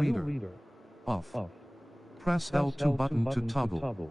reader. Off. Press L2 button to toggle.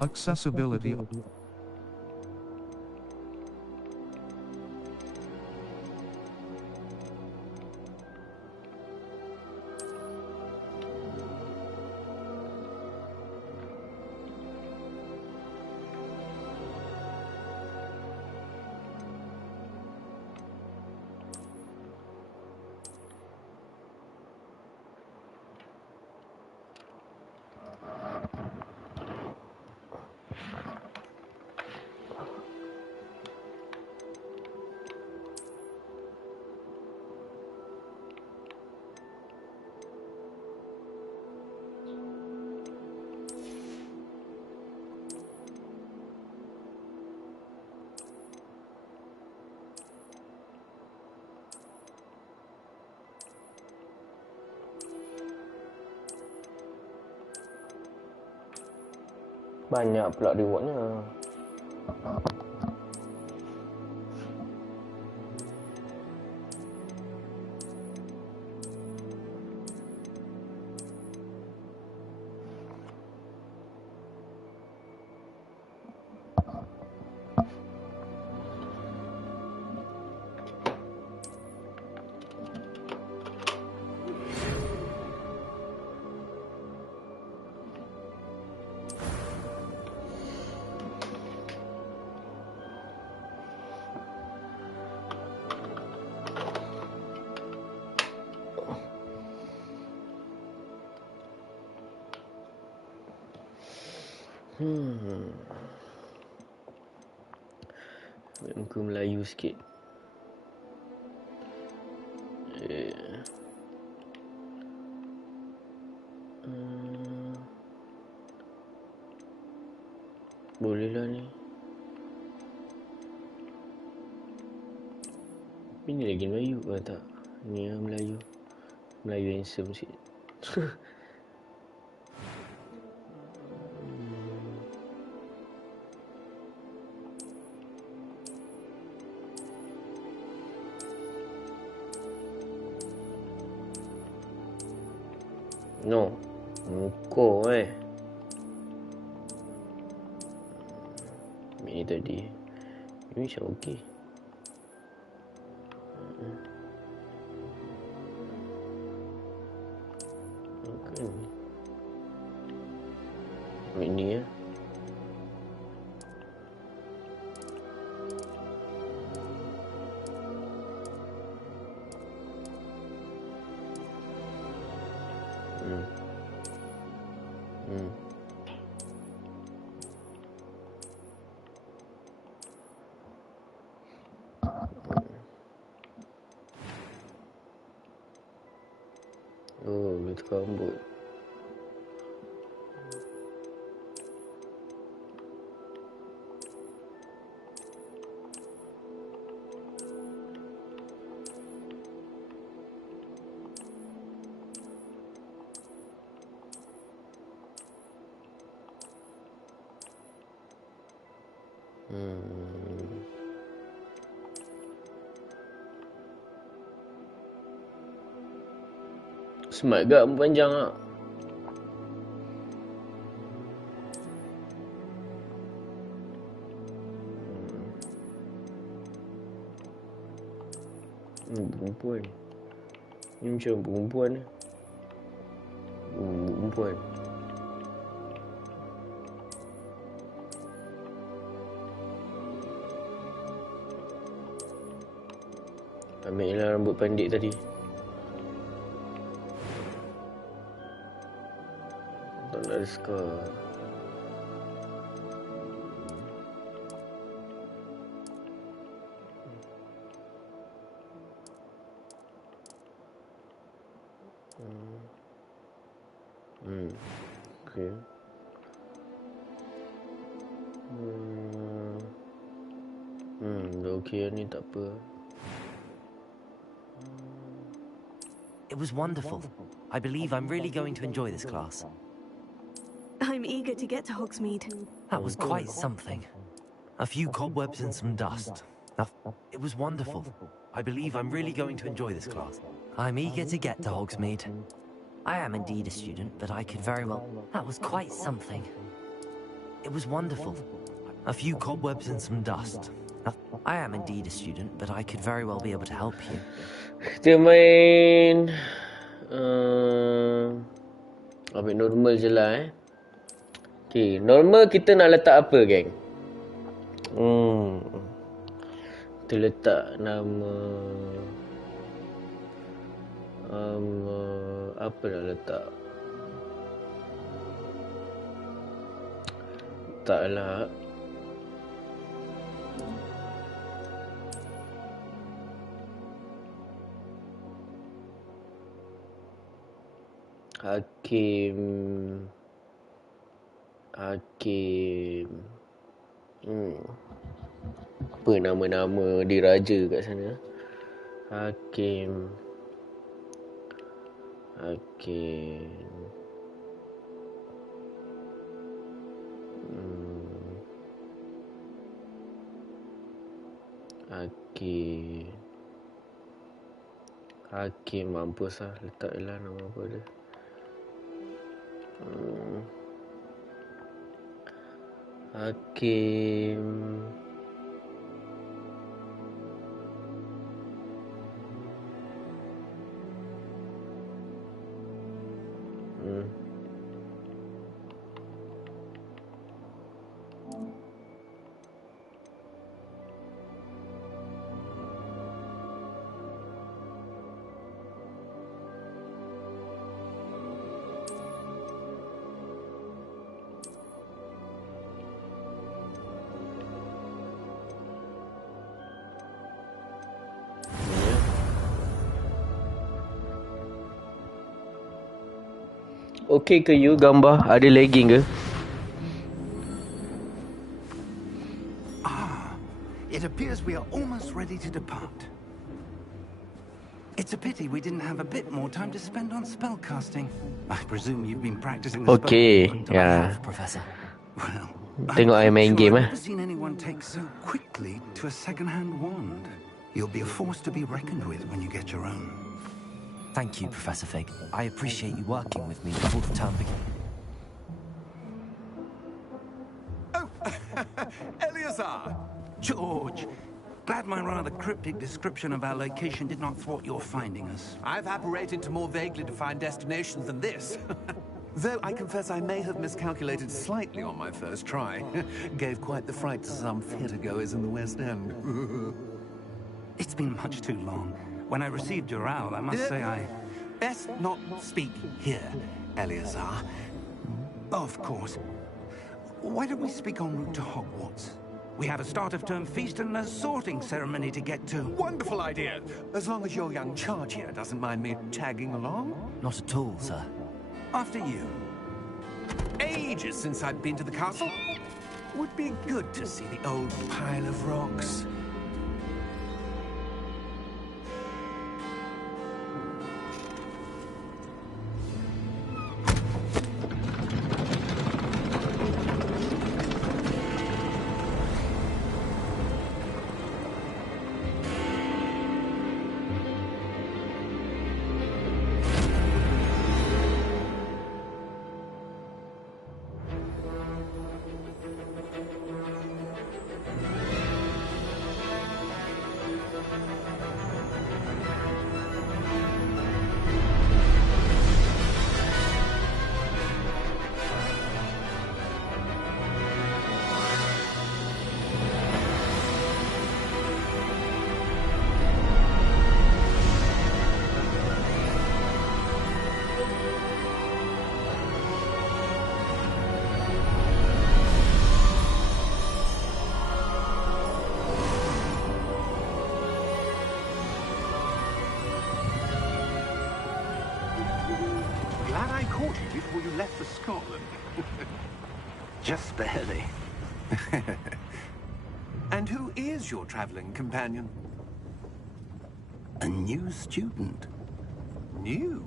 Accessibility. Banyak pula rewardnya. Muka Melayu sikit. Boleh lah ni. Ini lagi Melayu ke tak? Ni yang Melayu. Melayu handsome sikit. No, muka Ini tadi. Ini macam okey. Okey. Ini ya. Oh, boleh tukar rambut. Smart gak panjang ah. Perempuan. Ni macam perempuan ni. Perempuan. Ambil lah rambut pendek tadi. Tak nak ada skar. Okay. Dah okey ni, tak apa. It was wonderful. I believe I'm really going to enjoy this class. I'm eager to get to Hogsmeade. That was quite something. A few cobwebs and some dust. It was wonderful. I believe I'm really going to enjoy this class. I'm eager to get to Hogsmeade. I am indeed a student, but I could very well... That was quite something. It was wonderful. A few cobwebs and some dust. I am indeed a student, but I could very well be able to help you. Kita main ambil normal je lah Okay, normal kita nak letak apa, geng? Kita letak nama apa nak letak? Taklah. Hakim. Apa nama-nama diraja kat sana? Hakim. Hakim, mampus lah. Letaklah nama apa dia. Hakim. Okey ke you gambar? Ada lagging ke? It appears we are almost ready to depart. It's a pity we didn't have a bit more time to spend on spellcasting. I presume you've been practicing the Okay, spell. yeah. Professor. Well, Tengok I main game I've never seen anyone take so quickly to a second-hand wand. You'll be a force to be reckoned with when you get your own. Thank you, Professor Fig. I appreciate you working with me before the term begins. Oh, Eleazar! George! Glad my rather cryptic description of our location did not thwart your finding us. I've apparated to more vaguely defined destinations than this. Though I confess I may have miscalculated slightly on my first try. Gave quite the fright to some theatre-goers in the West End. It's been much too long. When I received your owl, I must say I... Best not speak here, Eleazar. Of course. Why don't we speak en route to Hogwarts? We have a start-of-term feast and a sorting ceremony to get to. Wonderful idea. As long as your young charge here doesn't mind me tagging along. Not at all, sir. After you. Ages since I've been to the castle. Would be good to see the old pile of rocks. caught you before you left for Scotland. Just barely. And who is your traveling companion? A new student. New?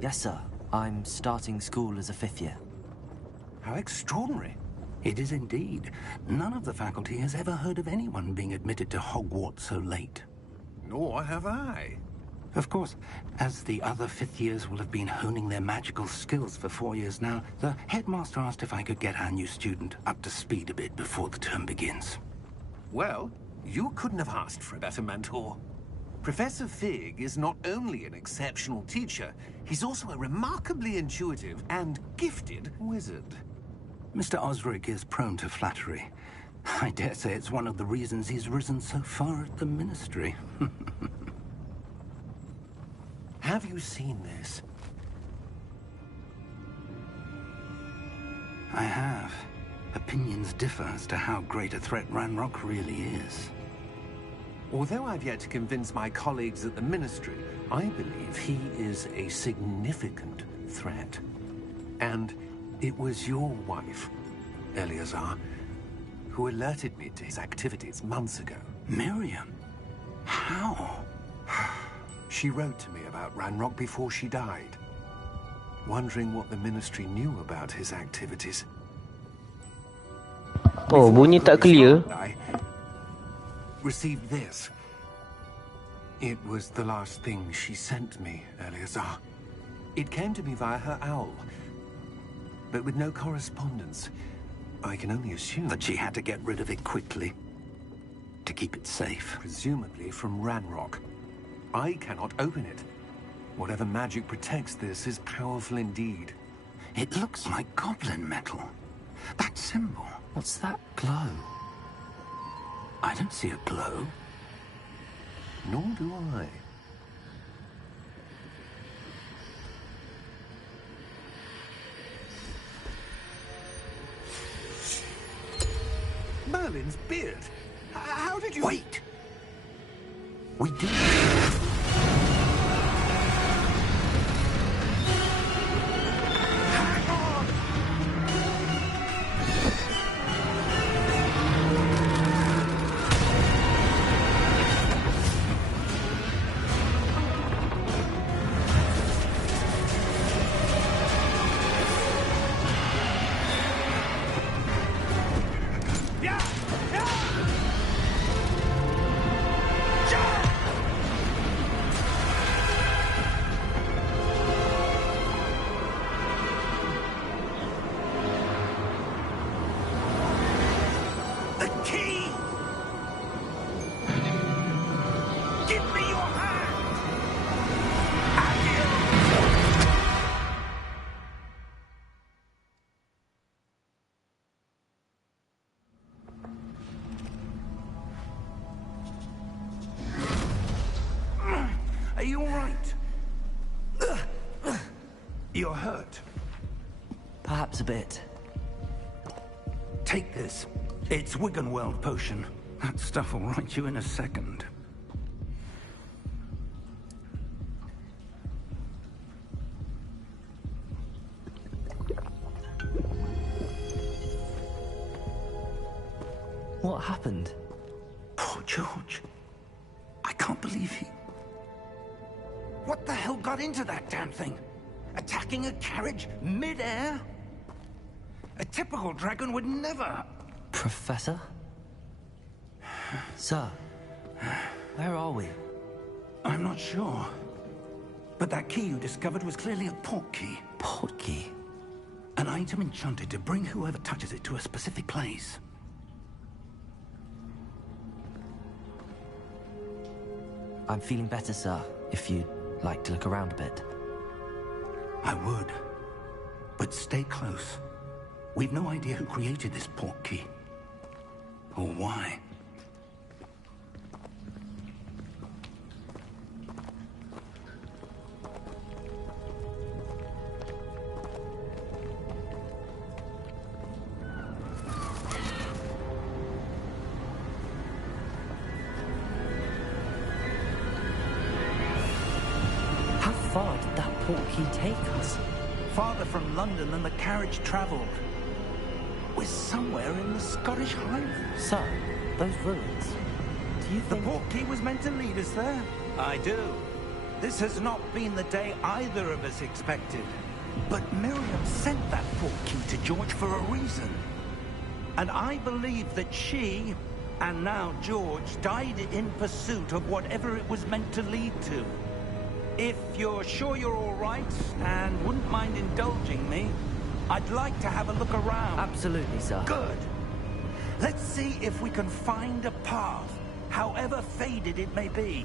Yes, sir. I'm starting school as a 5th year. How extraordinary. It is indeed. None of the faculty has ever heard of anyone being admitted to Hogwarts so late. Nor have I. Of course, as the other 5th years will have been honing their magical skills for 4 years now, the headmaster asked if I could get our new student up to speed a bit before the term begins. Well, you couldn't have asked for a better mentor. Professor Fig is not only an exceptional teacher, he's also a remarkably intuitive and gifted wizard. Mr. Osric is prone to flattery. I dare say it's one of the reasons he's risen so far at the Ministry. Have you seen this? I have. Opinions differ as to how great a threat Ranrock really is. Although I've yet to convince my colleagues at the Ministry, I believe he is a significant threat. And it was your wife, Eleazar, who alerted me to his activities months ago. Miriam? How? She wrote to me about Ranrock before she died, wondering what the Ministry knew about his activities. Oh, bunyi tak clear. I received this. It was the last thing she sent me, Eleazar. It came to me via her owl, but with no correspondence. I can only assume That she had to get rid of it quickly. To keep it safe. presumably from Ranrock. I cannot open it. Whatever magic protects this is powerful indeed. It looks like goblin metal. That symbol. What's that glow? I don't see a glow. Nor do I. Merlin's beard. How did you... Wait! We do. The key! Give me your hand! Are you all right? You're hurt. Perhaps a bit. Take this. It's Wiggenweld potion. That stuff will right you in a second. What happened? Poor George. I can't believe he... What the hell got into that damn thing? Attacking a carriage mid-air? A typical dragon would never... Professor? Sir, where are we? I'm not sure. But that key you discovered was clearly a portkey. Portkey? An item enchanted to bring whoever touches it to a specific place. I'm feeling better, sir, if you'd like to look around a bit. I would. But stay close. We've no idea who created this portkey. Or why. How far did that portkey take us? farther from London than the carriage travelled. We're somewhere in the Scottish Highlands. Sir, those ruins. Do you The think... portkey was meant to lead us there? I do. This has not been the day either of us expected. But Miriam sent that portkey to George for a reason. And I believe that she, and now George, died in pursuit of whatever it was meant to lead to. If you're sure you're all right, and wouldn't mind indulging me, I'd like to have a look around. Absolutely, sir. Good. Let's see if we can find a path, however faded it may be.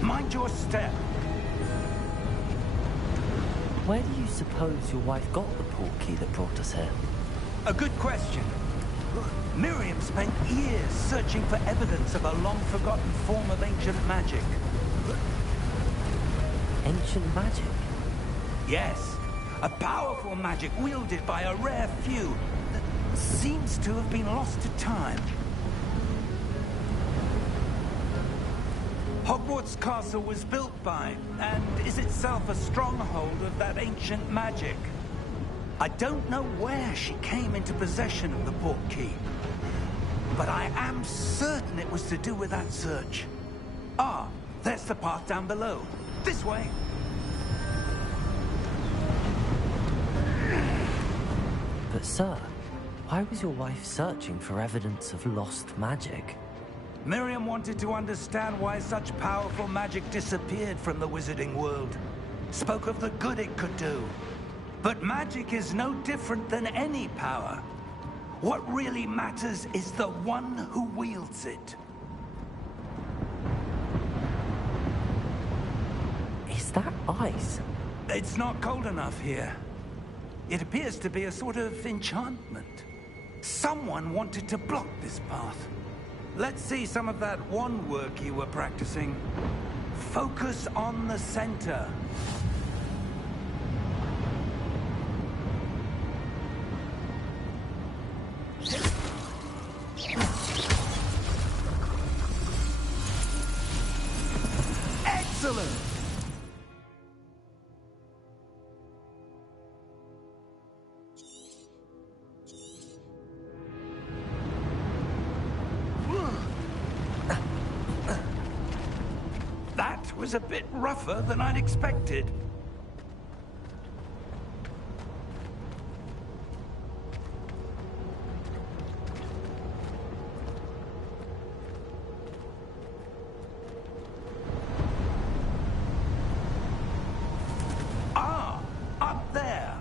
Mind your step. Where do you suppose your wife got the portkey that brought us here? A good question. Miriam spent years searching for evidence of a long-forgotten form of ancient magic. Ancient magic? Yes, a powerful magic wielded by a rare few that seems to have been lost to time. Hogwarts Castle was built by, and is itself a stronghold of that ancient magic. I don't know where she came into possession of the portkey, but I am certain it was to do with that search. Ah, there's the path down below. This way. But sir, why was your wife searching for evidence of lost magic? Miriam wanted to understand why such powerful magic disappeared from the wizarding world. Spoke of the good it could do. But magic is no different than any power. What really matters is the one who wields it. Is that ice? It's not cold enough here. It appears to be a sort of enchantment. Someone wanted to block this path. Let's see some of that wand work you were practicing. Focus on the center. Excellent! That was a bit rougher than I'd expected. Ah, up there.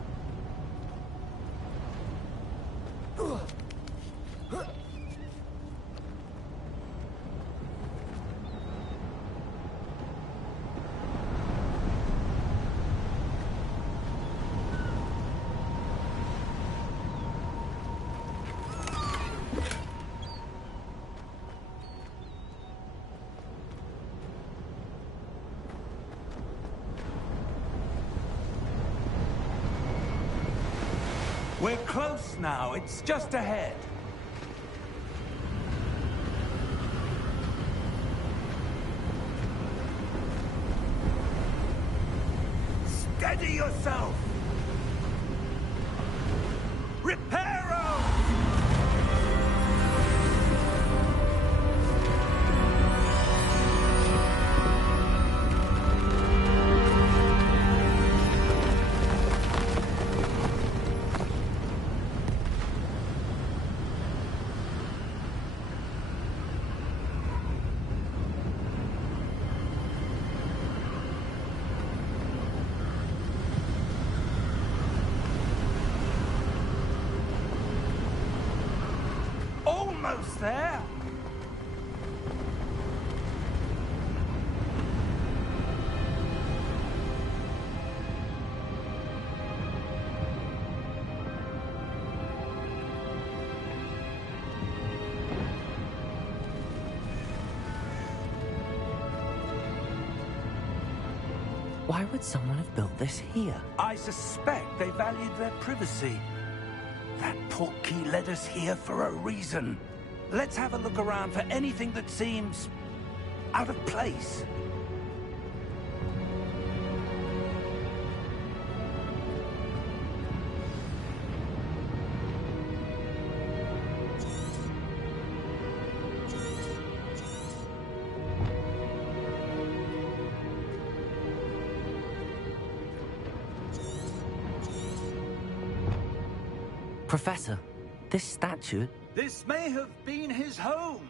We're close now. It's just ahead. Steady yourself! Reparo! Almost there. Why would someone have built this here? I suspect they valued their privacy. That portkey led us here for a reason. Let's have a look around for anything that seems out of place. Professor, this statue... This may have been his home.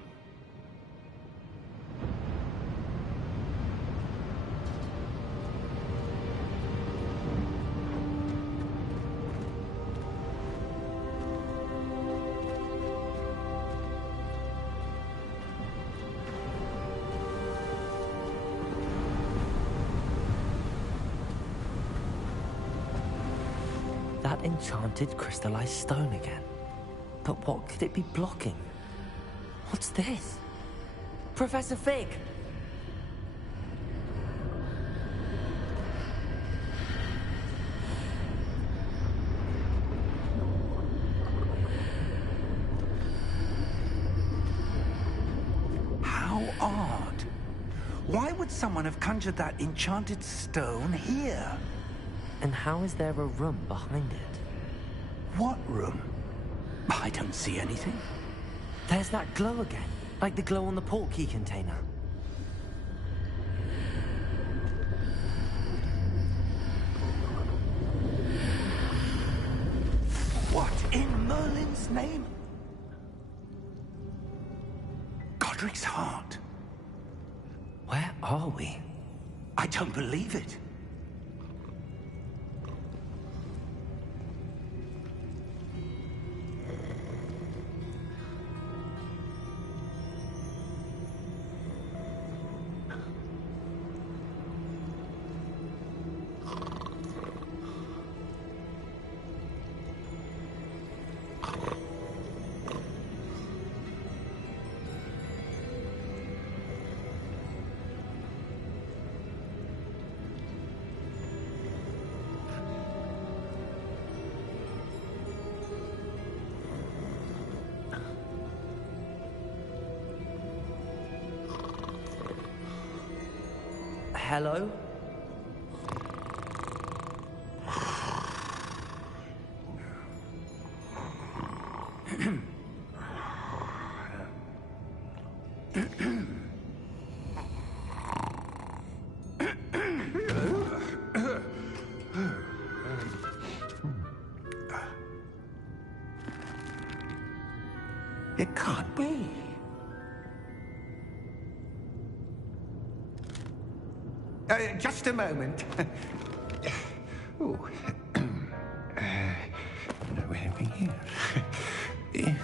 That enchanted crystallized stone again. But what could it be blocking? What's this? Professor Fig! How odd. Why would someone have conjured that enchanted stone here? And how is there a room behind it? What room? I don't see anything. There's that glow again, like the glow on the portkey container. What in Merlin's name? Godric's heart. Where are we? I don't believe it. Hello? It can't be. Just a moment. Ooh. No anything here.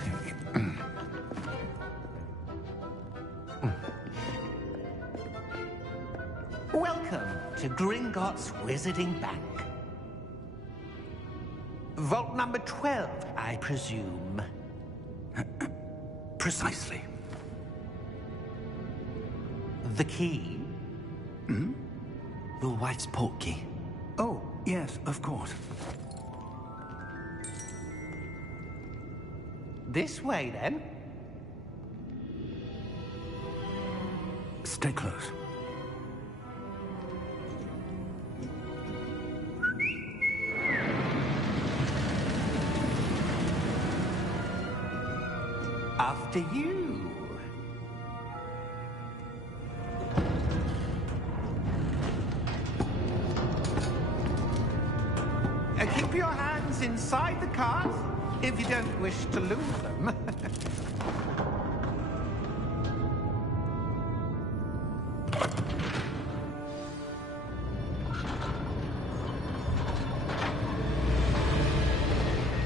Welcome to Gringotts Wizarding Bank. Vault number 12, I presume. Precisely. The key? Your wife's portkey. Oh, yes, of course. This way, then. Stay close. After you. Keep your hands inside the cart if you don't wish to lose them.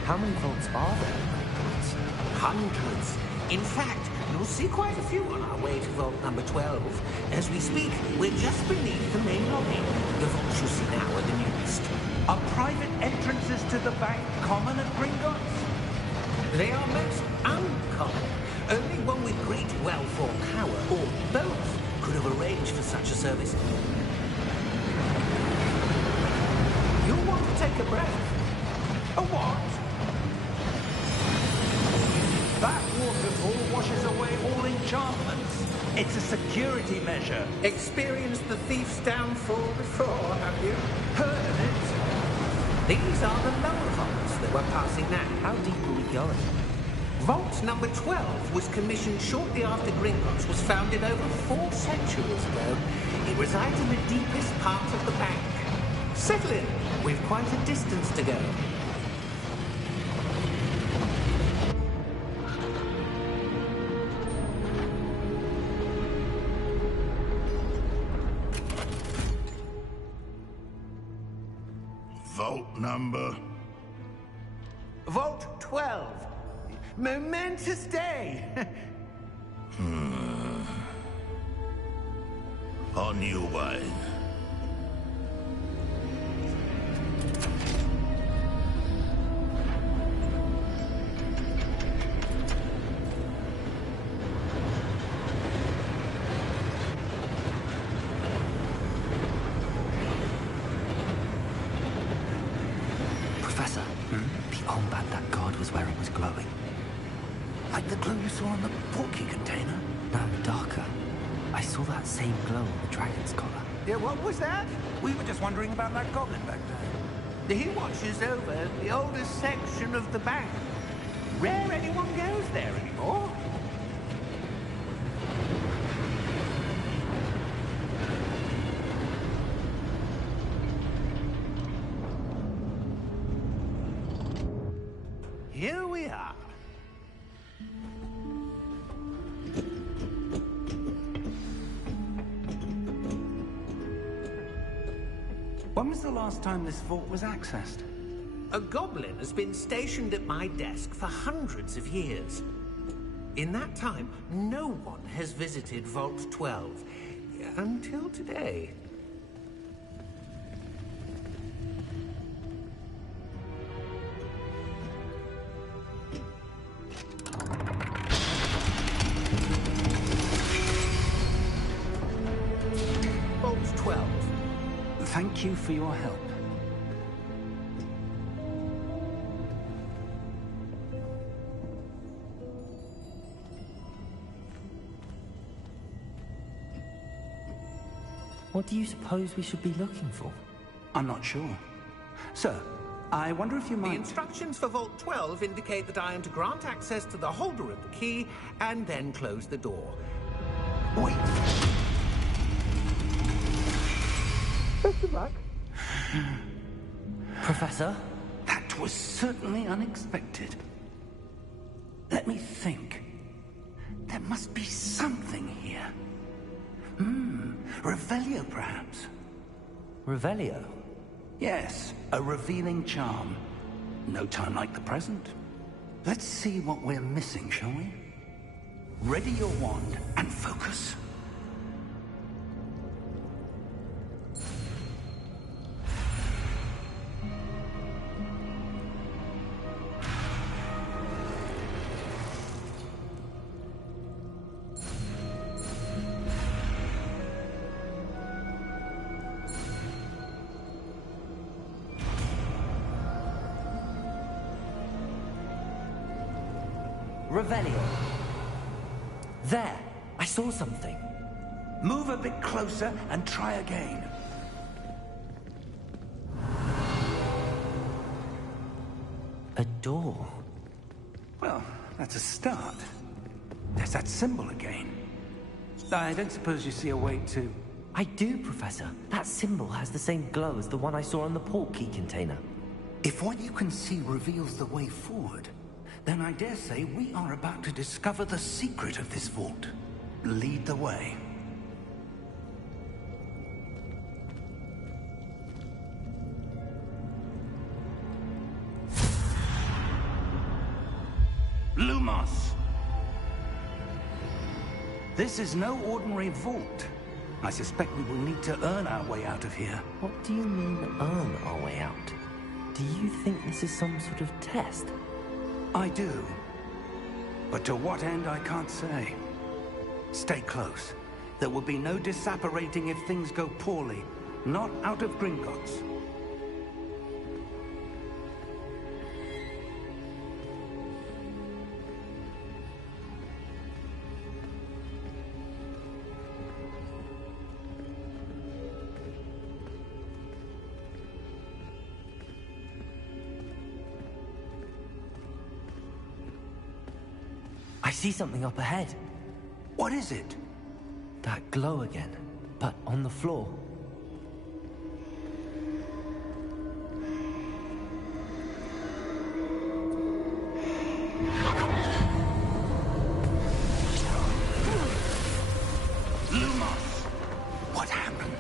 How many vaults are there? Hundreds. In fact, you'll see quite a few on our way to vault number 12. As we speak, we're just beneath the main lobby. The vaults you see now are the newest. Are private entrances to the bank common at Gringotts? They are most uncommon. Only one with great wealth or power, or both, could have arranged for such a service. You'll want to take a breath. A what? That waterfall washes away all enchantments. It's a security measure. Experienced the thief's downfall before, have you? Heard of it? These are the lower vaults that we're passing now. How deep are we going? Vault number 12 was commissioned shortly after Gringotts was founded over 4 centuries ago. It resides in the deepest part of the bank. Settle in. We've quite a distance to go. Vault number? Vault 12. Momentous day. On you, Wayne. Professor, the armband that guard was wearing was glowing. Like the glow you saw on the porky container? No, darker. I saw that same glow on the dragon's collar. Yeah, what was that? We were just wondering about that goblin back there. He watches over the oldest section of the bank. Rare anyone goes there anymore. Here we are. When was the last time this vault was accessed? A goblin has been stationed at my desk for hundreds of years. In that time, no one has visited Vault 12. Until today. Vault 12. Thank you for your help. What do you suppose we should be looking for? I'm not sure. Sir, I wonder if you The might... instructions for Vault 12 indicate that I am to grant access to the holder of the key and then close the door. Wait. Best of luck. Professor? That was certainly unexpected. Let me think. There must be something here. Revelio, perhaps. Revelio? Yes, a revealing charm. No time like the present. Let's see what we're missing, shall we? Ready your wand and focus. Revelio. There! I saw something. Move a bit closer and try again. A door. Well, that's a start. There's that symbol again. I don't suppose you see a way to... I do, Professor. That symbol has the same glow as the one I saw on the port key container. If what you can see reveals the way forward, then I dare say we are about to discover the secret of this vault. Lead the way. Lumos! This is no ordinary vault. I suspect we will need to earn our way out of here. What do you mean, earn our way out? Do you think this is some sort of test? I do. But to what end, I can't say. Stay close. There will be no disapparating if things go poorly. Not out of Gringotts. see something up ahead. What is it? That glow again, but on the floor. Lumos! What happened?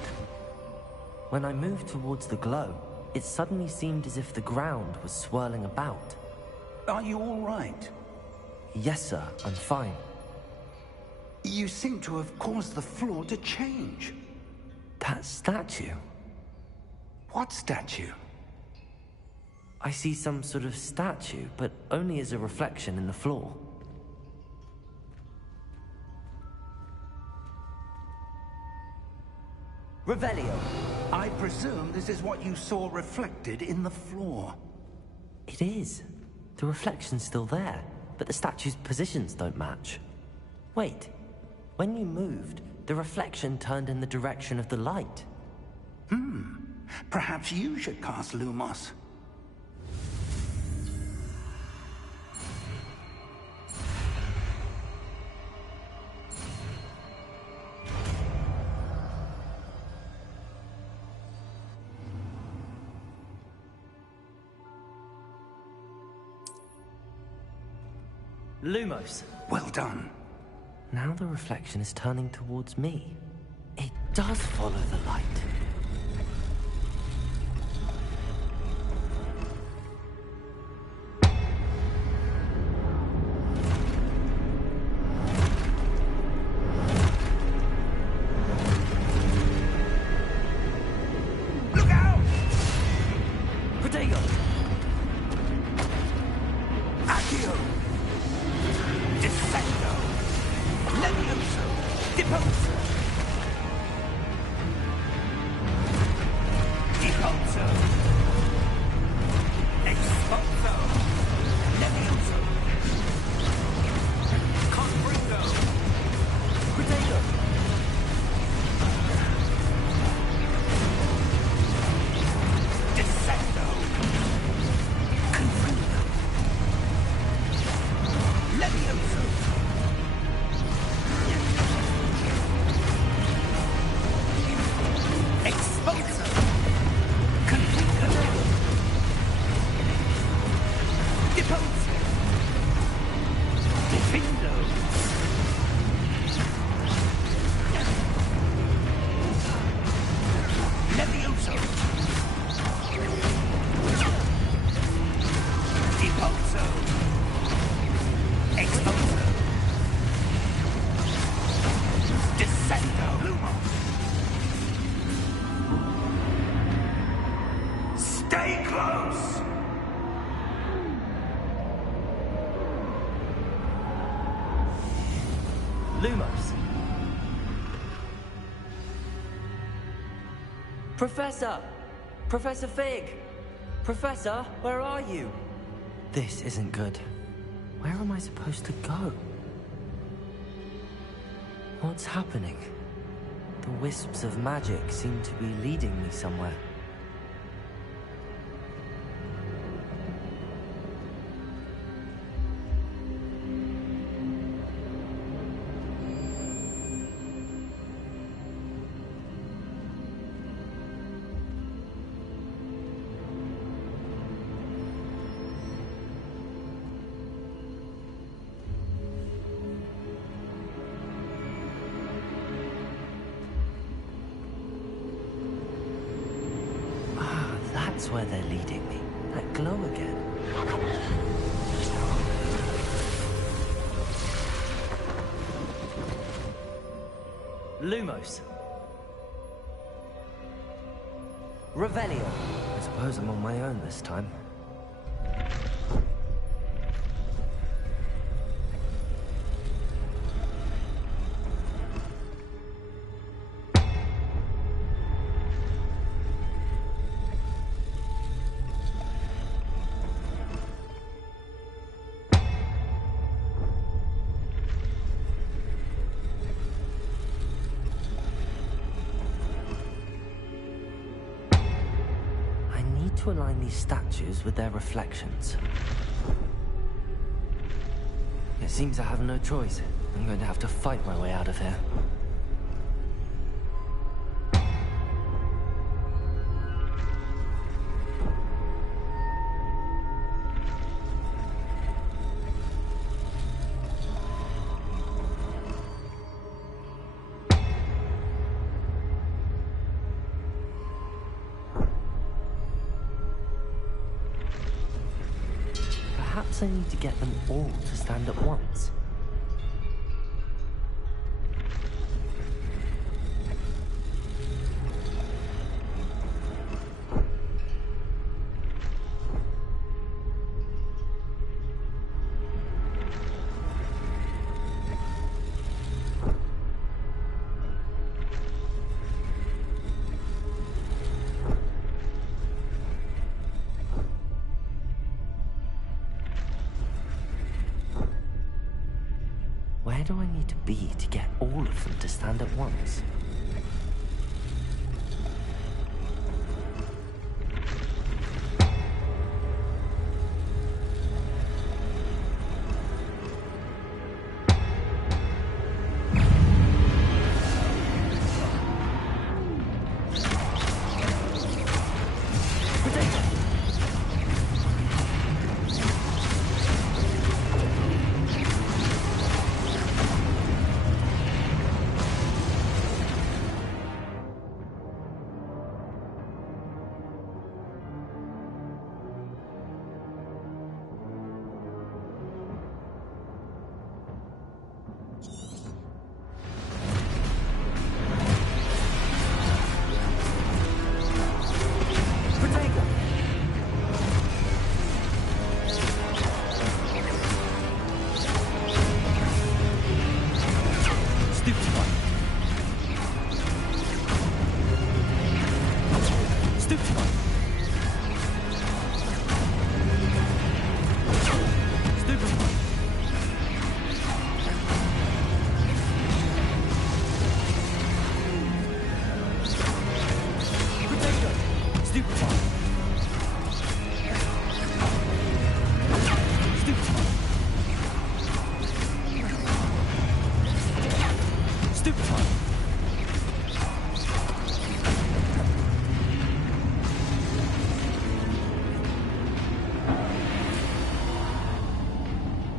When I moved towards the glow, it suddenly seemed as if the ground was swirling about. Are you all right? Yes, sir, I'm fine. You seem to have caused the floor to change. That statue? What statue? I see some sort of statue, but only as a reflection in the floor. Revelio. I presume this is what you saw reflected in the floor. It is. The reflection's still there, but the statue's positions don't match. Wait. When you moved, the reflection turned in the direction of the light. Perhaps you should cast Lumos. Lumos. Well done. Now the reflection is turning towards me. It does follow the light. Look out! Protego! Accio! Descendo! Levioso! Deposo! Deposo! Exposo! Levioso! Confringo! Protego! Descendo! Confringo! Levioso! Exposo! Confringo! Deposo! Defindo! Levioso! Deposo! Exposo! Descendo! Lumos! Stay close! Lumos. Professor! Professor Fig! Professor, where are you? This isn't good. Where am I supposed to go? What's happening? The wisps of magic seem to be leading me somewhere. That's where they're leading me. That glow again. Lumos. Revelio. I suppose I'm on my own this time. To align these statues with their reflections. It seems I have no choice. I'm going to have to fight my way out of here. Perhaps I need to get them all to stand at once. Where do I need to be to get all of them to stand at once?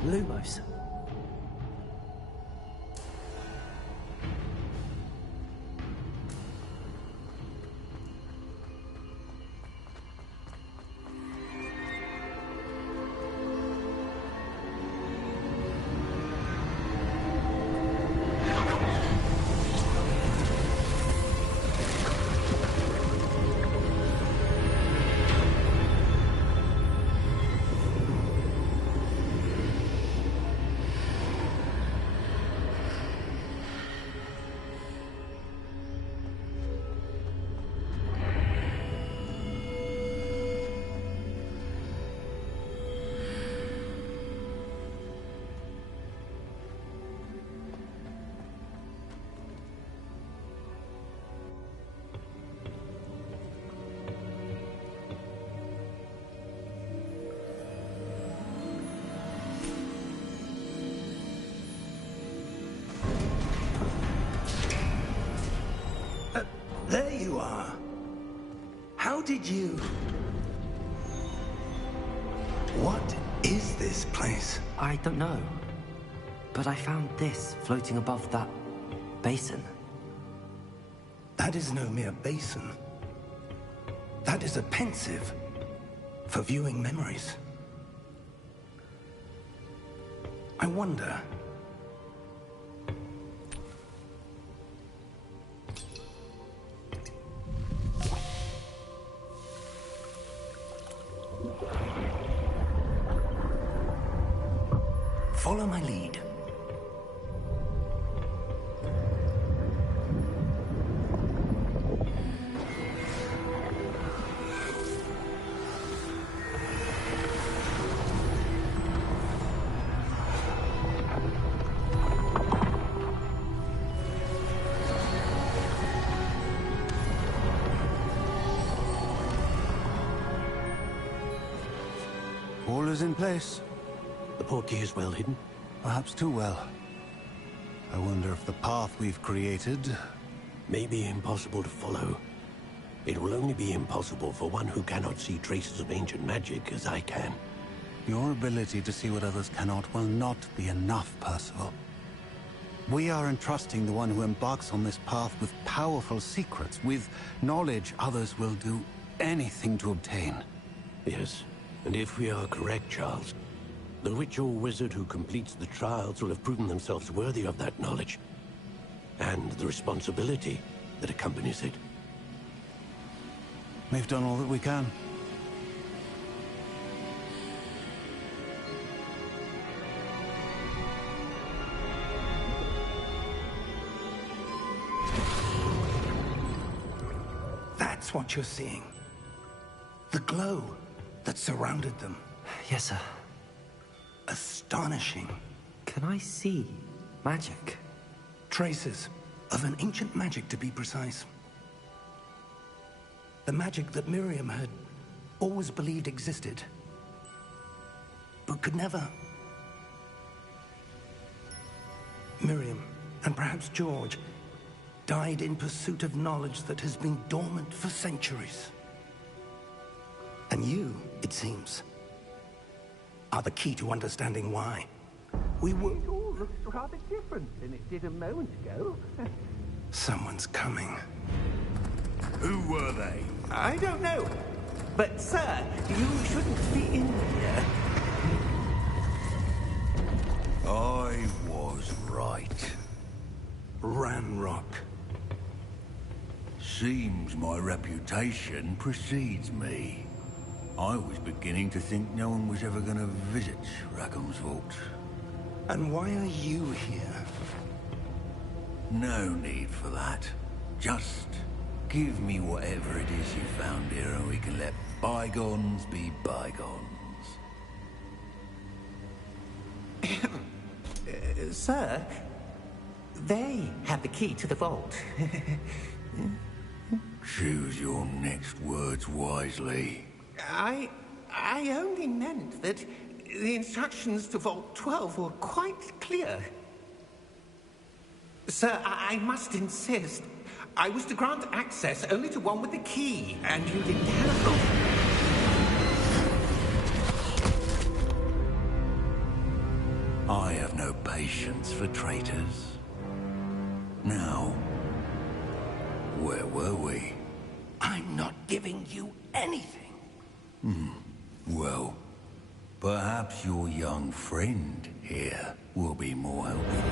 Lumos. There you are. How did you... What is this place? I don't know. But I found this floating above that basin. That is no mere basin. That is a pensive for viewing memories. I wonder... Follow my lead. All is in place. The portkey is well hidden. perhaps too well. I wonder if the path we've created may be impossible to follow. It will only be impossible for one who cannot see traces of ancient magic as I can. Your ability to see what others cannot will not be enough, Percival. We are entrusting the one who embarks on this path with powerful secrets, with knowledge others will do anything to obtain. Yes, and if we are correct, Charles, the witch or wizard who completes the trials will have proven themselves worthy of that knowledge, and the responsibility that accompanies it. We've done all that we can. That's what you're seeing. The glow that surrounded them. Yes, sir. Astonishing. Can I see magic? Traces of an ancient magic, to be precise. The magic that Miriam had always believed existed, but could never. Miriam, and perhaps George, died in pursuit of knowledge that has been dormant for centuries. And you, it seems, are the key to understanding why. We were... It all looks rather different than it did a moment ago. Someone's coming. Who were they? I don't know. But, sir, you shouldn't be in here. I was right. Ranrock. Seems my reputation precedes me. I was beginning to think no one was ever going to visit Rackham's vault. And why are you here? No need for that. Just give me whatever it is you found here and we can let bygones be bygones. Sir, they have the key to the vault. Choose your next words wisely. I only meant that the instructions to Vault 12 were quite clear. Sir, I must insist. I was to grant access only to one with the key, and you didn't have it. I have no patience for traitors. Now, where were we? I'm not giving you anything. Well, perhaps your young friend here will be more helpful.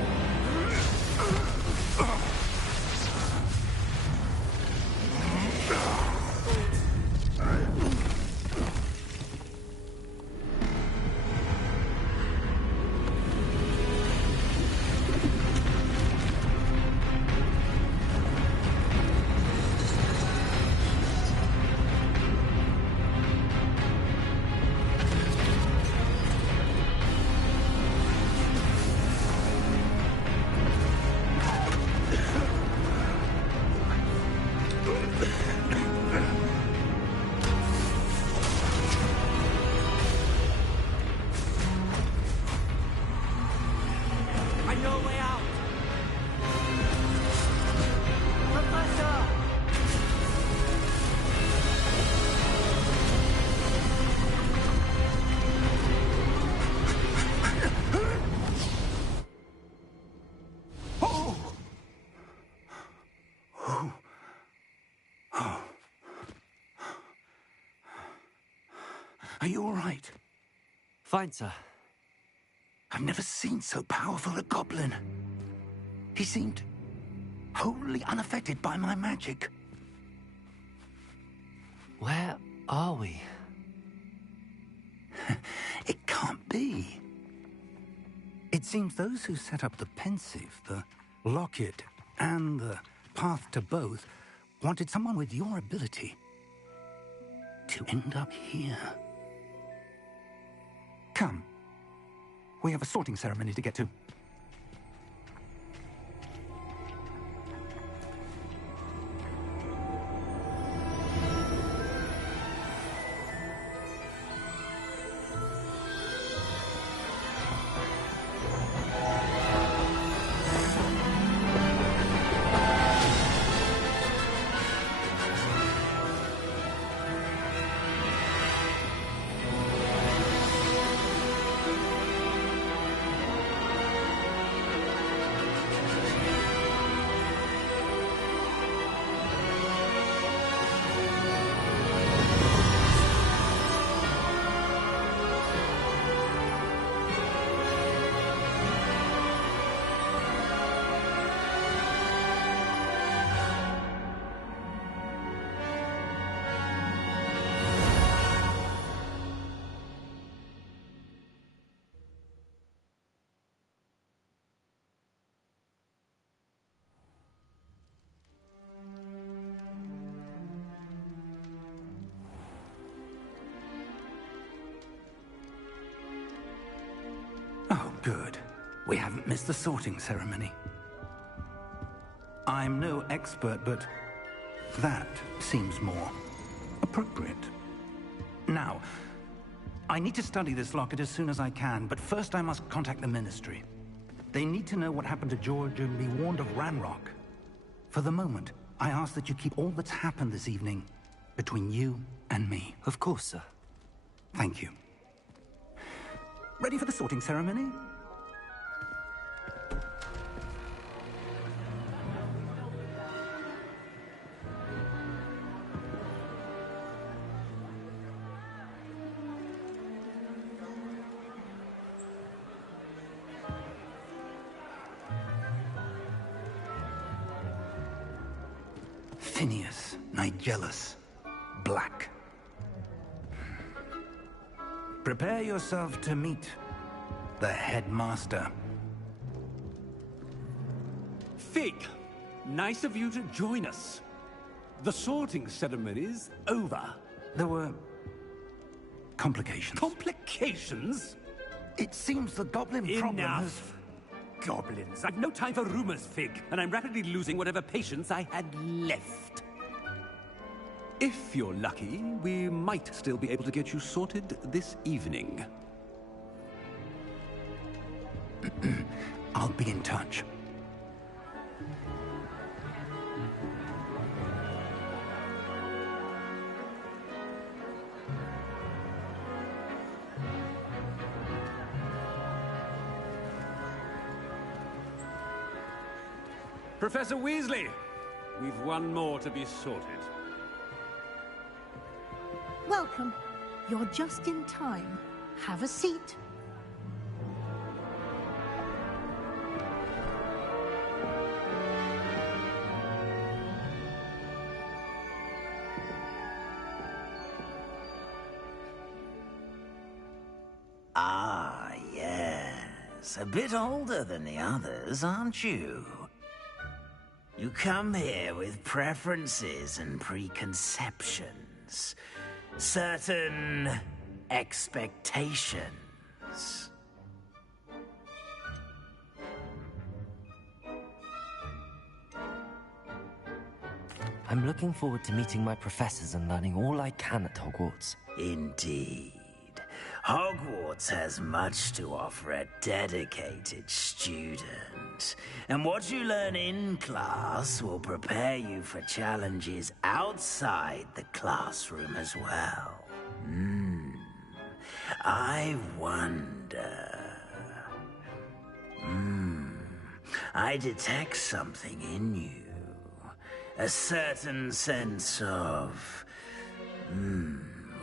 Are you all right? Fine, sir. I've never seen so powerful a goblin. He seemed wholly unaffected by my magic. Where are we? It can't be. It seems those who set up the pensive, the locket, and the path to both wanted someone with your ability to end up here. Come. We have a sorting ceremony to get to. Good. We haven't missed the sorting ceremony. I'm no expert, but that seems more appropriate. Now, I need to study this locket as soon as I can, but first I must contact the Ministry. They need to know what happened to George and be warned of Ranrock. For the moment, I ask that you keep all that's happened this evening between you and me. Of course, sir. Thank you. Ready for the sorting ceremony? Phineas, Nigellus, Black. Prepare yourself to meet the headmaster. Fig, nice of you to join us. The sorting ceremony's over. There were complications. Complications? It seems the goblin problem has... Enough! Goblins. I've no time for rumors, Fig, and I'm rapidly losing whatever patience I had left. If you're lucky, we might still be able to get you sorted this evening. I'll be in touch. Professor Weasley, we've one more to be sorted. Welcome. You're just in time. Have a seat. Ah, yes. A bit older than the others, aren't you? You come here with preferences and preconceptions. Certain expectations. I'm looking forward to meeting my professors and learning all I can at Hogwarts. Indeed. Hogwarts has much to offer a dedicated student. And what you learn in class will prepare you for challenges outside the classroom as well. I wonder... I detect something in you. A certain sense of...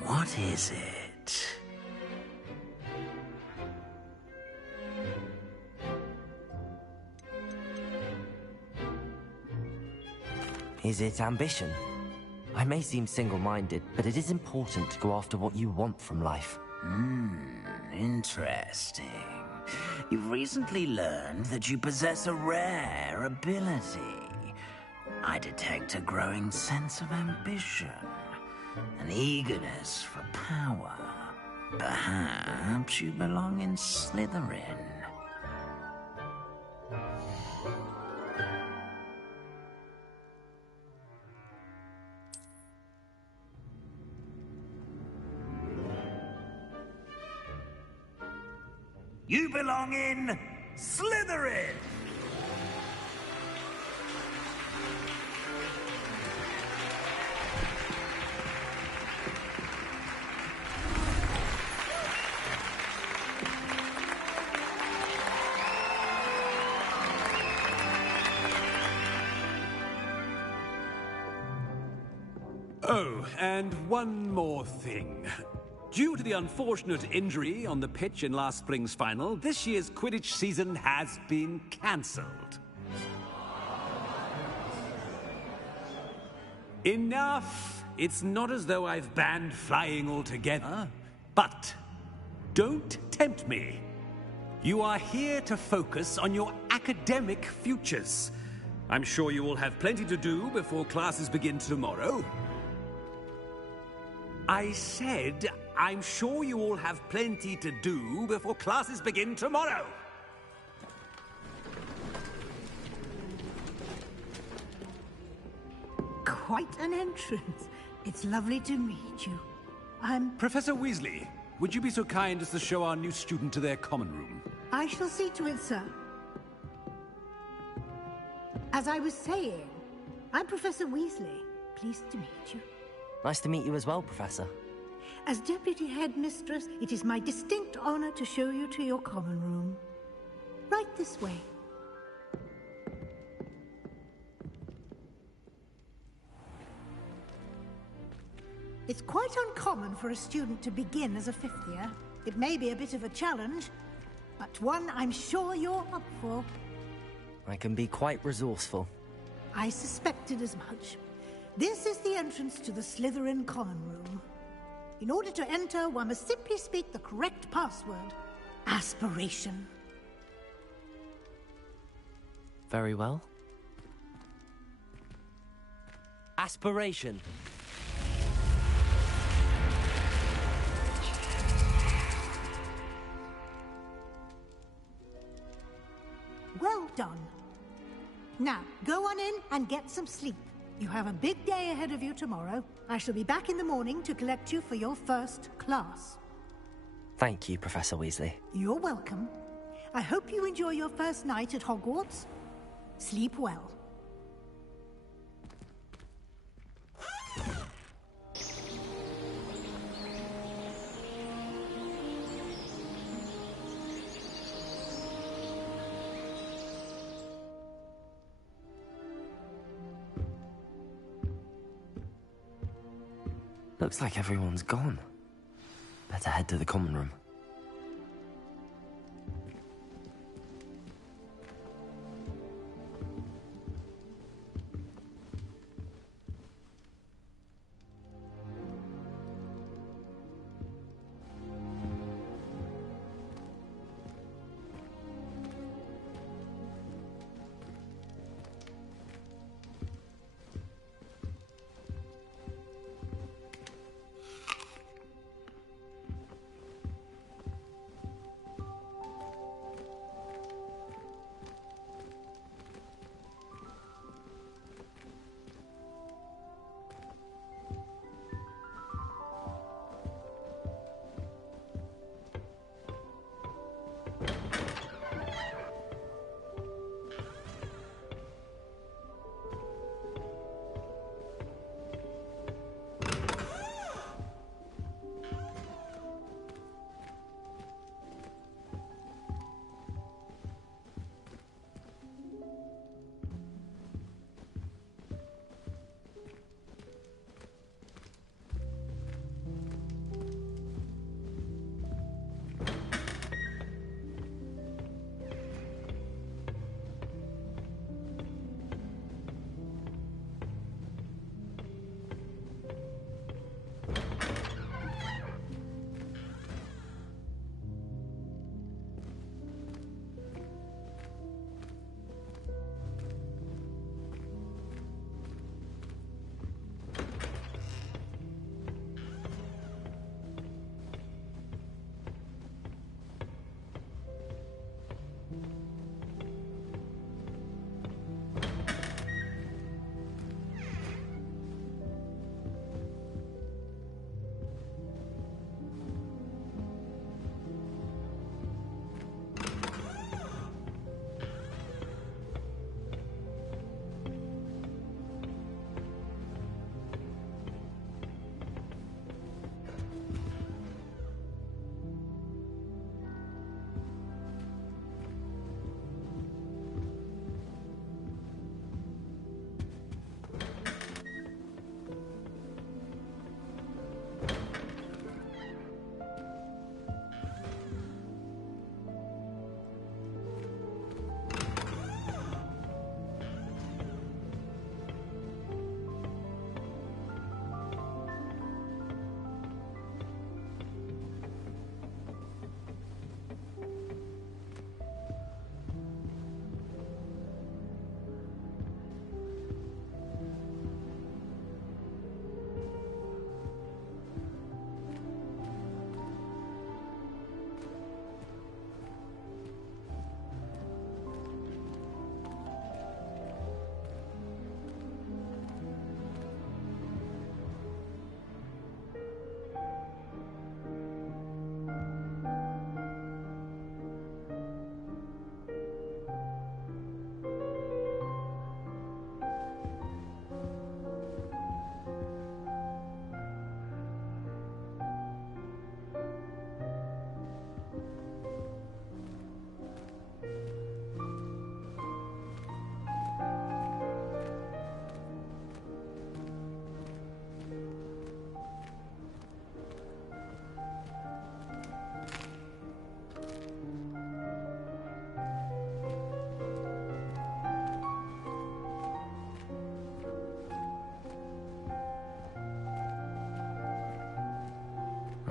what is it? Is it ambition? I may seem single-minded, but it is important to go after what you want from life. Interesting. You've recently learned that you possess a rare ability. I detect a growing sense of ambition, an eagerness for power. Perhaps you belong in Slytherin. You belong in Slytherin! Oh, and one more thing. Due to the unfortunate injury on the pitch in last spring's final, this year's Quidditch season has been cancelled. Enough! It's not as though I've banned flying altogether. But don't tempt me. You are here to focus on your academic futures. I'm sure you will have plenty to do before classes begin tomorrow. I said, I'm sure you all have plenty to do before classes begin tomorrow. quite an entrance. It's lovely to meet you. I'm... Professor Weasley, would you be so kind as to show our new student to their common room? I shall see to it, sir. As I was saying, I'm Professor Weasley. Pleased to meet you. Nice to meet you as well, Professor. As Deputy Headmistress, it is my distinct honor to show you to your common room. Right this way. It's quite uncommon for a student to begin as a fifth year. It may be a bit of a challenge, but one I'm sure you're up for. I can be quite resourceful. I suspected as much. This is the entrance to the Slytherin common room. In order to enter, one must simply speak the correct password. Aspiration. Very well. Aspiration. Well done. Now, go on in and get some sleep. You have a big day ahead of you tomorrow. I shall be back in the morning to collect you for your first class. Thank you, Professor Weasley. You're welcome. I hope you enjoy your first night at Hogwarts. Sleep well. Looks like everyone's gone. Better head to the common room.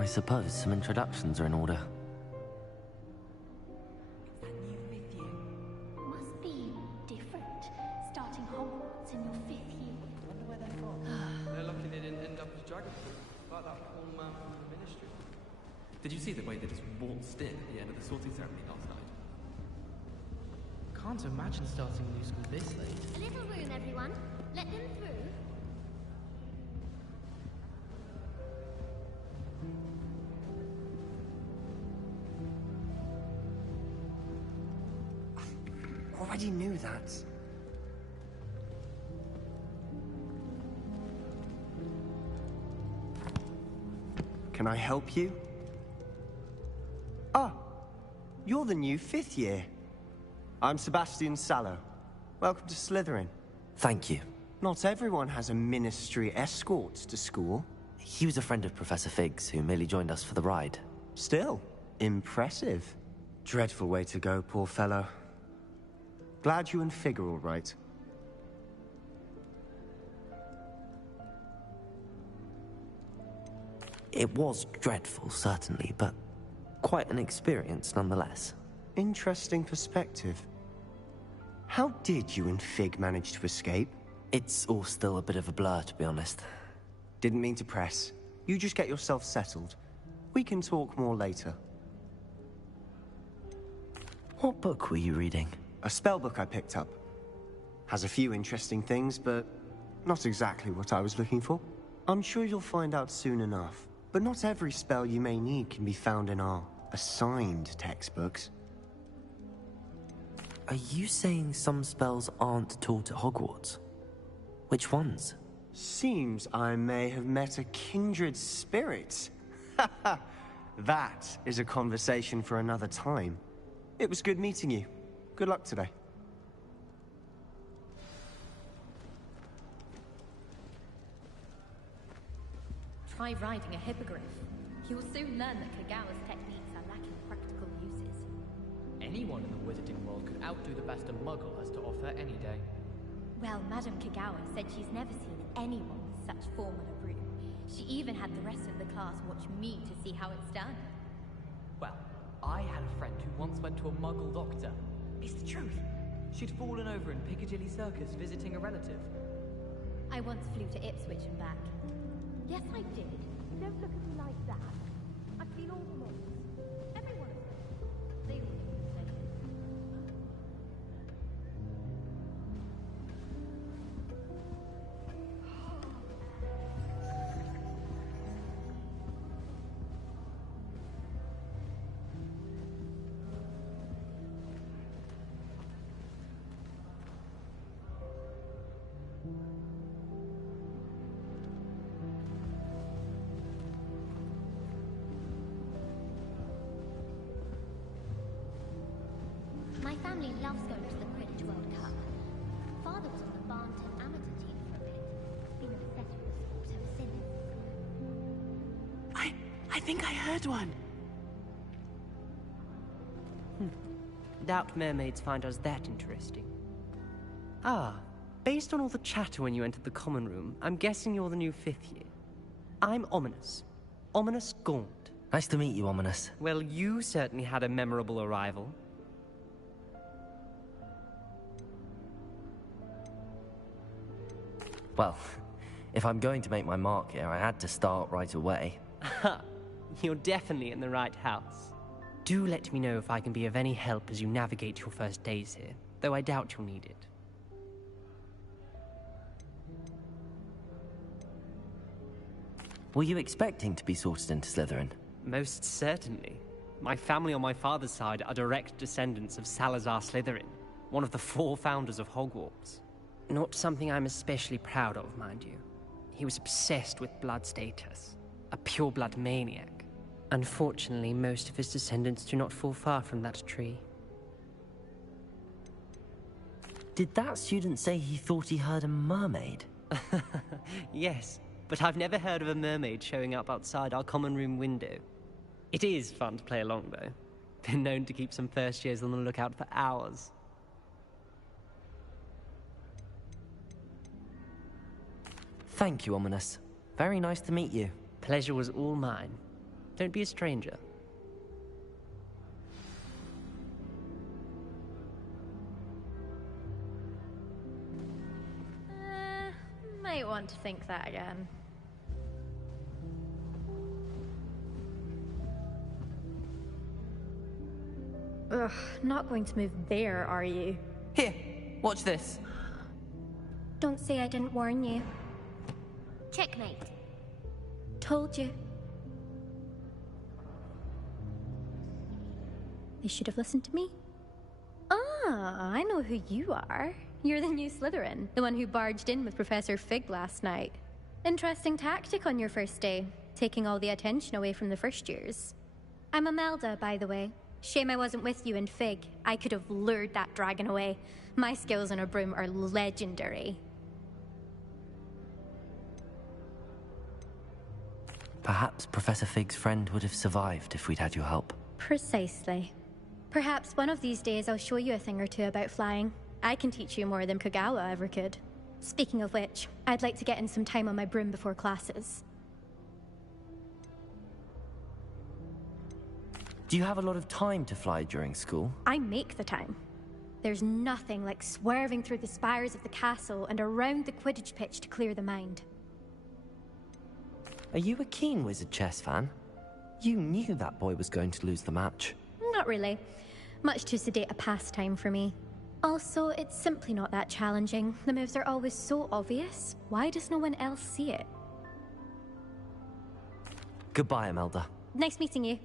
I suppose some introductions are in order. Must be different, starting Hogwarts in your 5th year. They're lucky they didn't end up as dragonfruit, like that poor man from the Ministry. Did you see the way they just waltzed in at the end of the sorting ceremony last night? Can't imagine starting a new school this late. A little room, everyone. Let them through. Already knew that. Can I help you? Ah, you're the new 5th year. I'm Sebastian Sallow. Welcome to Slytherin. Thank you. Not everyone has a ministry escort to school. He was a friend of Professor Figgs, who merely joined us for the ride. Still, impressive. Dreadful way to go, poor fellow. Glad you and Fig are all right. It was dreadful, certainly, but quite an experience nonetheless. Interesting perspective. How did you and Fig manage to escape? It's all still a bit of a blur, to be honest. Didn't mean to press. You just get yourself settled. We can talk more later. What book were you reading? A spellbook I picked up. Has a few interesting things, but not exactly what I was looking for. I'm sure you'll find out soon enough. But not every spell you may need can be found in our assigned textbooks. Are you saying some spells aren't taught at Hogwarts? Which ones? Seems I may have met a kindred spirit. That is a conversation for another time. It was good meeting you. Good luck today. Try riding a hippogriff. You'll soon learn that Kagawa's techniques are lacking practical uses. Anyone in the wizarding world could outdo the best a muggle has to offer any day. Well, Madame Kagawa said she's never seen anyone with such form on a broom. She even had the rest of the class watch me to see how it's done. Well, I had a friend who once went to a muggle doctor. It's the truth. She'd fallen over in Piccadilly Circus visiting a relative. I once flew to Ipswich and back. Yes, I did. Don't look at me like that. I've seen all the models. Everyone is there. They all do the same. My family loves going to the Quidditch World Cup. Father was on the Barnton amateur team for a bit. Been obsessed with the sport ever since. I think I heard one. Doubt mermaids find us that interesting. Ah, based on all the chatter when you entered the common room, I'm guessing you're the new 5th year. I'm Ominous. Ominous Gaunt. Nice to meet you, Ominous. Well, you certainly had a memorable arrival. Well, if I'm going to make my mark here, I had to start right away. Ha! You're definitely in the right house. Do let me know if I can be of any help as you navigate your first days here, though I doubt you'll need it. Were you expecting to be sorted into Slytherin? Most certainly. My family on my father's side are direct descendants of Salazar Slytherin, one of the 4 founders of Hogwarts. Not something I'm especially proud of, mind you. He was obsessed with blood status, a pure-blood maniac. Unfortunately, most of his descendants do not fall far from that tree. Did that student say he thought he heard a mermaid? Yes, but I've never heard of a mermaid showing up outside our common room window. It is fun to play along, though. Been known to keep some first years on the lookout for hours. Thank you, Ominous. Very nice to meet you. Pleasure was all mine. Don't be a stranger. Might want to think that again. Ugh, not going to move there, are you? Here, watch this. Don't say I didn't warn you. Checkmate. Told you. They should have listened to me. Ah, I know who you are. You're the new Slytherin, the one who barged in with Professor Fig last night. Interesting tactic on your first day, taking all the attention away from the first years. I'm Imelda, by the way. Shame I wasn't with you in Fig. I could have lured that dragon away. My skills on a broom are legendary. Perhaps Professor Fig's friend would have survived if we'd had your help. Precisely. Perhaps one of these days I'll show you a thing or two about flying. I can teach you more than Kagawa ever could. Speaking of which, I'd like to get in some time on my broom before classes. Do you have a lot of time to fly during school? I make the time. There's nothing like swerving through the spires of the castle and around the Quidditch pitch to clear the mind. Are you a keen Wizard chess fan? You knew that boy was going to lose the match. Not really. Much too sedate a pastime for me. Also, it's simply not that challenging. The moves are always so obvious. Why does no one else see it? Goodbye, Imelda. Nice meeting you.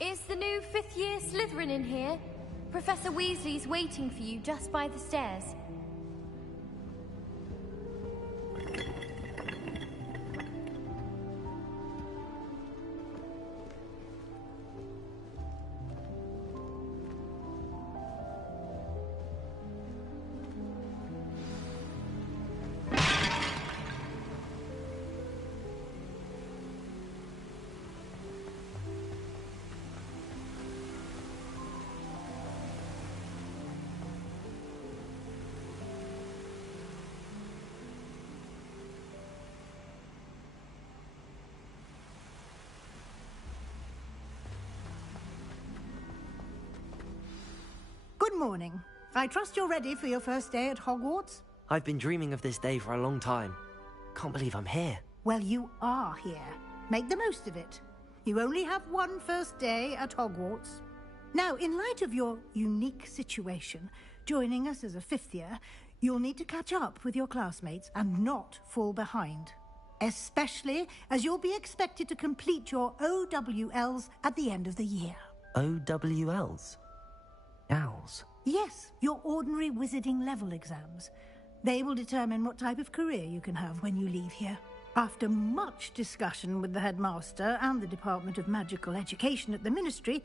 Is the new 5th year Slytherin in here? Professor Weasley's waiting for you just by the stairs. Good morning. I trust you're ready for your first day at Hogwarts? I've been dreaming of this day for a long time. Can't believe I'm here. Well, you are here. Make the most of it. You only have one first day at Hogwarts. Now, in light of your unique situation, joining us as a 5th year, you'll need to catch up with your classmates and not fall behind. Especially as you'll be expected to complete your OWLs at the end of the year. OWLs? Owls? Yes, your ordinary wizarding level exams. They will determine what type of career you can have when you leave here. After much discussion with the headmaster and the Department of Magical Education at the Ministry,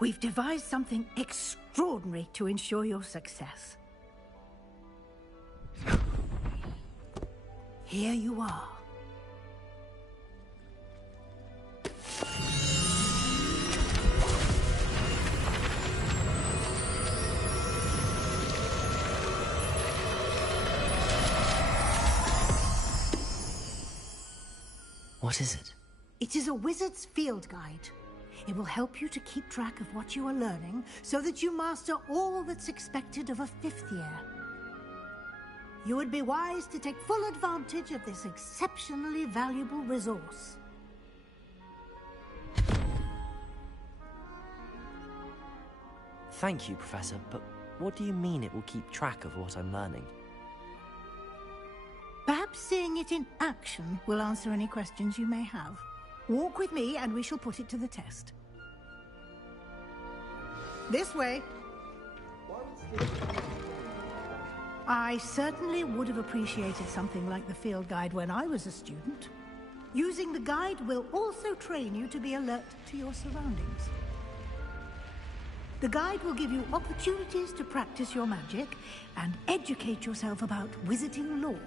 we've devised something extraordinary to ensure your success. Here you are. What is it? It is a wizard's field guide. It will help you to keep track of what you are learning so that you master all that's expected of a 5th year. You would be wise to take full advantage of this exceptionally valuable resource. Thank you, Professor, but what do you mean it will keep track of what I'm learning? Perhaps seeing it in action will answer any questions you may have. Walk with me and we shall put it to the test. This way. I certainly would have appreciated something like the field guide when I was a student. Using the guide will also train you to be alert to your surroundings. The guide will give you opportunities to practice your magic and educate yourself about wizarding lore.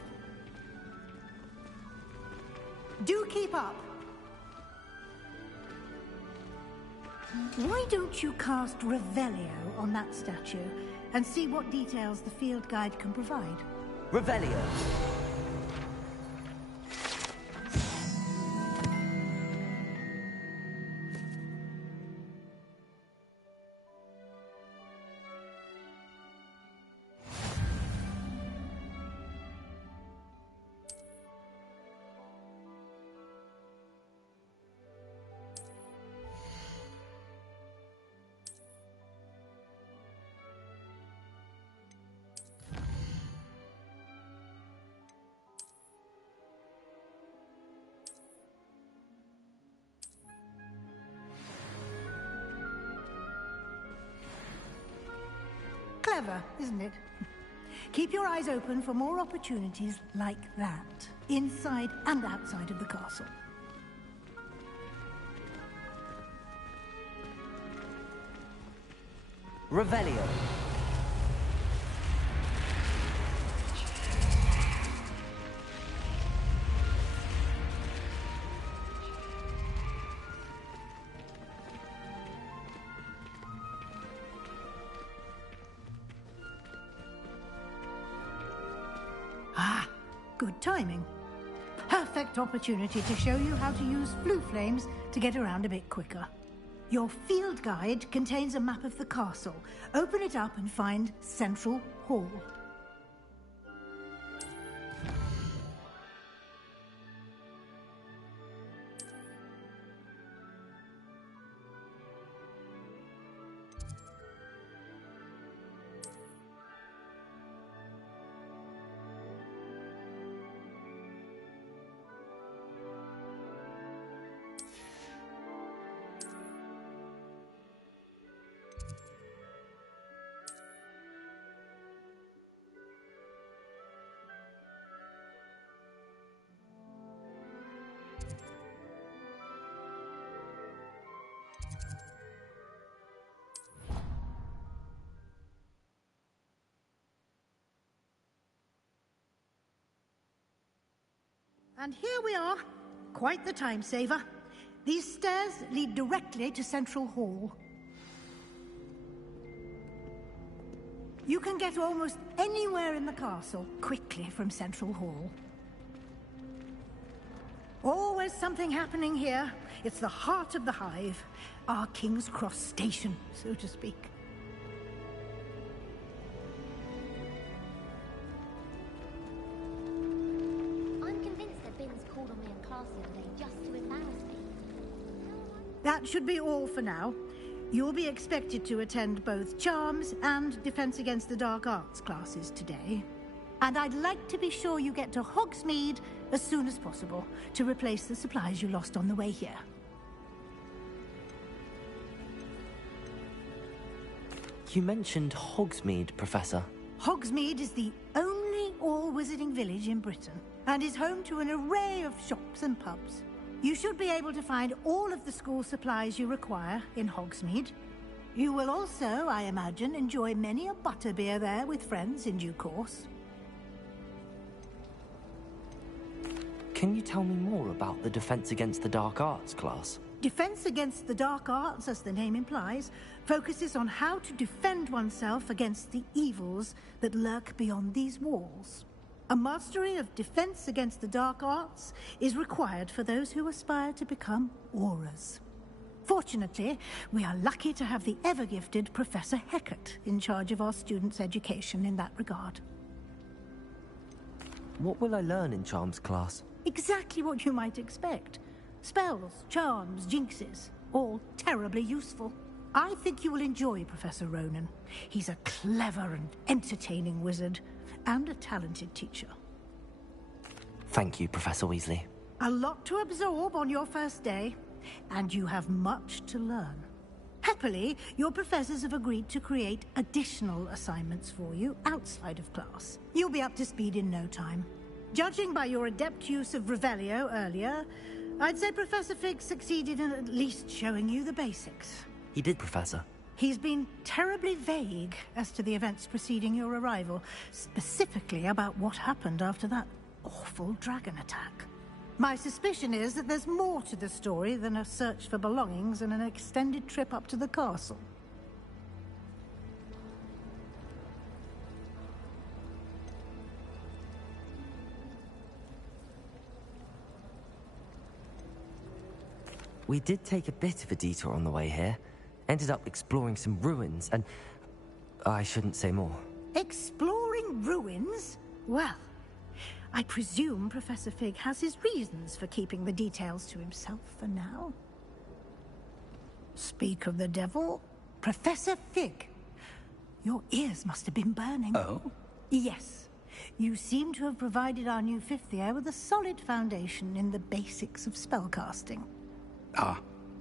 Do keep up. Why don't you cast Revelio on that statue and see what details the field guide can provide? Revelio! Clever, isn't it? Keep your eyes open for more opportunities like that, inside and outside of the castle. Revelio. Ah, good timing. Perfect opportunity to show you how to use blue flames to get around a bit quicker. Your field guide contains a map of the castle. Open it up and find Central Hall. And here we are. Quite the time saver. These stairs lead directly to Central Hall. You can get almost anywhere in the castle quickly from Central Hall. Always something happening here. It's the heart of the hive. Our King's Cross station, so to speak. That should be all for now. You'll be expected to attend both Charms and Defense Against the Dark Arts classes today. And I'd like to be sure you get to Hogsmeade as soon as possible to replace the supplies you lost on the way here. You mentioned Hogsmeade, Professor. Hogsmeade is the only all-wizarding village in Britain and is home to an array of shops and pubs. You should be able to find all of the school supplies you require in Hogsmeade. You will also, I imagine, enjoy many a butterbeer there with friends in due course. Can you tell me more about the Defense Against the Dark Arts class? Defense Against the Dark Arts, as the name implies, focuses on how to defend oneself against the evils that lurk beyond these walls. A mastery of Defense Against the Dark Arts is required for those who aspire to become Aurors. Fortunately, we are lucky to have the ever-gifted Professor Hecat in charge of our students' education in that regard. What will I learn in Charms class? Exactly what you might expect. Spells, charms, jinxes, all terribly useful. I think you will enjoy Professor Ronan. He's a clever and entertaining wizard, and a talented teacher. Thank you, Professor Weasley. A lot to absorb on your first day, and you have much to learn. Happily, your professors have agreed to create additional assignments for you outside of class. You'll be up to speed in no time. Judging by your adept use of Revelio earlier, I'd say Professor Fig succeeded in at least showing you the basics. He did, Professor. He's been terribly vague as to the events preceding your arrival, specifically about what happened after that awful dragon attack. My suspicion is that there's more to the story than a search for belongings and an extended trip up to the castle. We did take a bit of a detour on the way here. Ended up exploring some ruins, and I shouldn't say more. Exploring ruins? Well, I presume Professor Fig has his reasons for keeping the details to himself for now. Speak of the devil, Professor Fig. Your ears must have been burning. Oh? Yes. You seem to have provided our new fifth year with a solid foundation in the basics of spellcasting. Ah,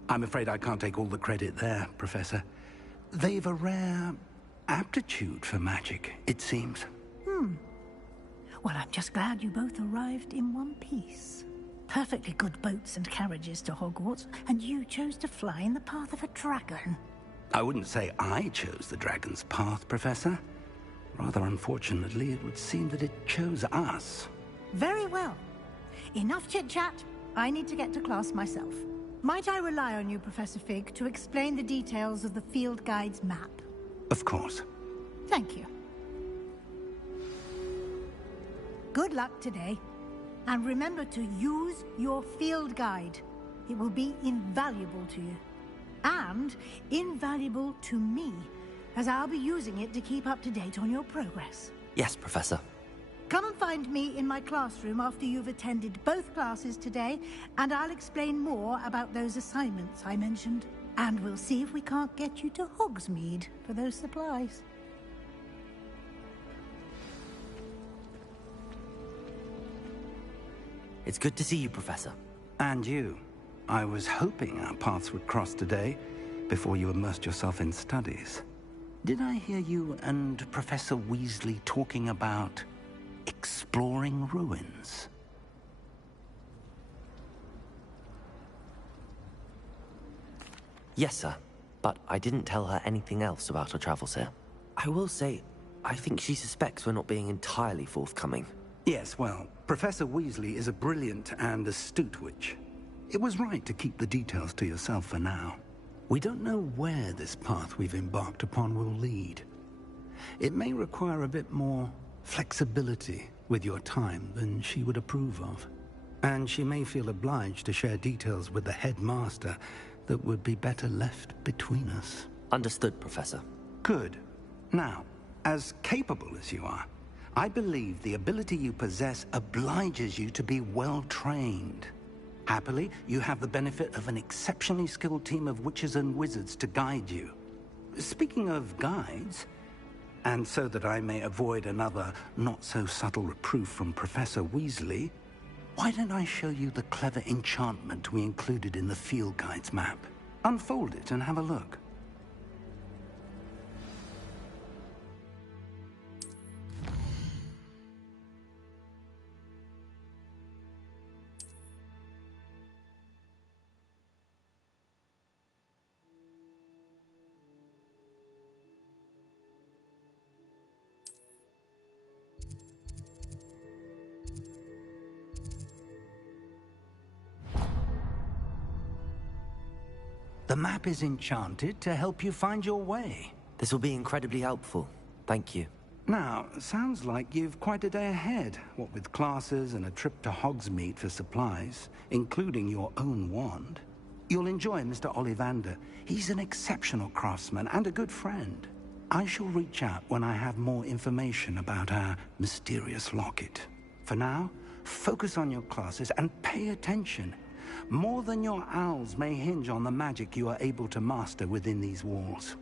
I'm afraid I can't take all the credit there, Professor. They've a rare aptitude for magic, it seems. Well, I'm just glad you both arrived in one piece. Perfectly good boats and carriages to Hogwarts, and you chose to fly in the path of a dragon. I wouldn't say I chose the dragon's path, Professor. Rather unfortunately, it would seem that it chose us. Very well. Enough chit-chat. I need to get to class myself. Might I rely on you, Professor Fig, to explain the details of the field guide's map? Of course. Thank you. Good luck today. And remember to use your field guide. It will be invaluable to you. And invaluable to me, as I'll be using it to keep up to date on your progress. Yes, Professor. Come and find me in my classroom after you've attended both classes today, and I'll explain more about those assignments I mentioned. And we'll see if we can't get you to Hogsmeade for those supplies. It's good to see you, Professor. And you. I was hoping our paths would cross today, before you immersed yourself in studies. Did I hear you and Professor Weasley talking about exploring ruins? Yes, sir. But I didn't tell her anything else about our travels here. I will say, I think she suspects we're not being entirely forthcoming. Yes, well, Professor Weasley is a brilliant and astute witch. It was right to keep the details to yourself for now. We don't know where this path we've embarked upon will lead. It may require a bit more flexibility with your time than she would approve of. And she may feel obliged to share details with the headmaster that would be better left between us. Understood, Professor. Good. Now, as capable as you are, I believe the ability you possess obliges you to be well-trained. Happily, you have the benefit of an exceptionally skilled team of witches and wizards to guide you. Speaking of guides, and so that I may avoid another not-so-subtle reproof from Professor Weasley, why don't I show you the clever enchantment we included in the field guide's map? Unfold it and have a look. The map is enchanted to help you find your way. This will be incredibly helpful. Thank you. Now, sounds like you've quite a day ahead, what with classes and a trip to Hogsmeade for supplies, including your own wand. You'll enjoy Mr. Ollivander. He's an exceptional craftsman and a good friend. I shall reach out when I have more information about our mysterious locket. For now, focus on your classes and pay attention. More than your owls may hinge on the magic you are able to master within these walls.